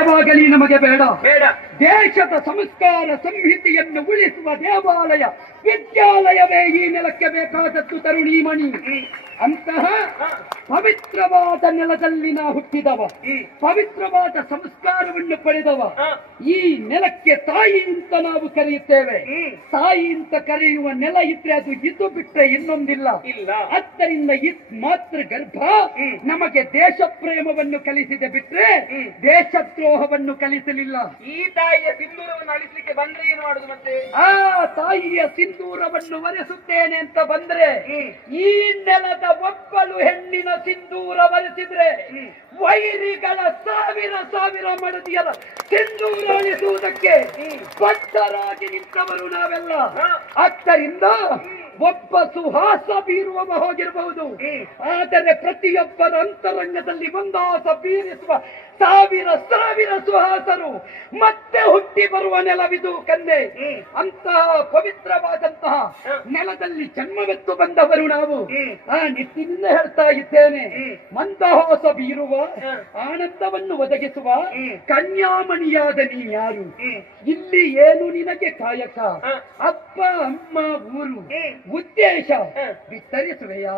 ದೇವಾಲಯವಾಗಲಿ ನಮಗೆ ಬೇಡ. ಬೇಡ. ದೇಶದ ಸಂಸ್ಕಾರ ಸಂಹಿತೆಯನ್ನು ಉಳಿಸುವ ದೇವಾಲಯ ವಿದ್ಯಾಲಯವೇ ಈ ನೆಲಕ್ಕೆ ಬೇಕಾದದ್ದು ತರುಣೀಮಣಿ. ಅಂತಹ ಪವಿತ್ರವಾದ ನೆಲದಲ್ಲಿ ನಾ ಹುಟ್ಟಿದವ, ಪವಿತ್ರವಾದ ಸಂಸ್ಕಾರವನ್ನು ಪಡೆದವ. ಈ ನೆಲಕ್ಕೆ ತಾಯಿ ಅಂತ ನಾವು ಕರೆಯುತ್ತೇವೆ. ತಾಯಿ ಅಂತ ಕರೆಯುವ ನೆಲ ಇದ್ರೆ ಅದು ಇದು ಬಿಟ್ಟರೆ ಇನ್ನೊಂದಿಲ್ಲ. ಆದ್ದರಿಂದ ಮಾತ್ರ ಗರ್ಭ ನಮಗೆ ದೇಶ ಪ್ರೇಮವನ್ನು ಕಲಿಸಿದೆ ಬಿಟ್ರೆ ದೇಶದ್ರೋಹವನ್ನು ಕಲಿಸಲಿಲ್ಲ. ಈ ತಾಯಿಯ ಸಿಂಧೂರವನ್ನು ಅಳಿಸಲಿಕ್ಕೆ ಬಂದ್ರೆ ಏನು ಮಾಡುದು ಮತ್ತೆ? ಆ ತಾಯಿಯ ಸಿಂಧೂರವನ್ನು ಒರೆಸುತ್ತೇನೆ ಅಂತ ಬಂದ್ರೆ ಈ ನೆಲದ ಒಬ್ಬಳು ಹೆಣ್ಣಿನ ಸಿಂಧೂರ ಒರೆಸಿದ್ರೆ ವೈರಿಗಳ ಸಾವಿರ ಸಾವಿರ ಮಡದಿಯರ ಸಿಂಧೂರ ಅಳಿಸುವುದಕ್ಕೆ ಬದ್ಧರಾಗಿ ನಿಂತವರು ನಾವೆಲ್ಲ. ಆದ್ದರಿಂದ ಒಬ್ಬ ಸುಹಾಸ ಬೀರುವವ ಹೋಗಿರಬಹುದು, ಆದರೆ ಪ್ರತಿಯೊಬ್ಬರ ಅಂತರಂಗದಲ್ಲಿ ಒಂದಾಸ ಬೀರಿಸುವ ಸಾವಿರ ಸಾವಿರ ಸುಹಾಸರು ಮತ್ತೆ ಹುಟ್ಟಿ ಬರುವ ನೆಲವಿದು ಕನ್ನೆ. ಅಂತಹ ಪವಿತ್ರವಾದಂತಹ ನೆಲದಲ್ಲಿ ಜನ್ಮವೆತ್ತು ಬಂದವರು ನಾವು. ಆ ನಿಟ್ಟಿನಿಂದ ಹೇಳ್ತಾ ಇದ್ದೇನೆ, ಮಂದಹಾಸ ಬೀರುವ ಆನಂದವನ್ನು ಒದಗಿಸುವ ಕನ್ಯಾಮಣಿಯಾದ ನೀನ್ಯಾರು? ಇಲ್ಲಿ ಏನು ನಿನಗೆ ಕಾಯಕ? ಅಪ್ಪ ಅಮ್ಮ ಊರು ಉದ್ದೇಶ ವಿಸ್ತರಿಸುವೆಯಾ?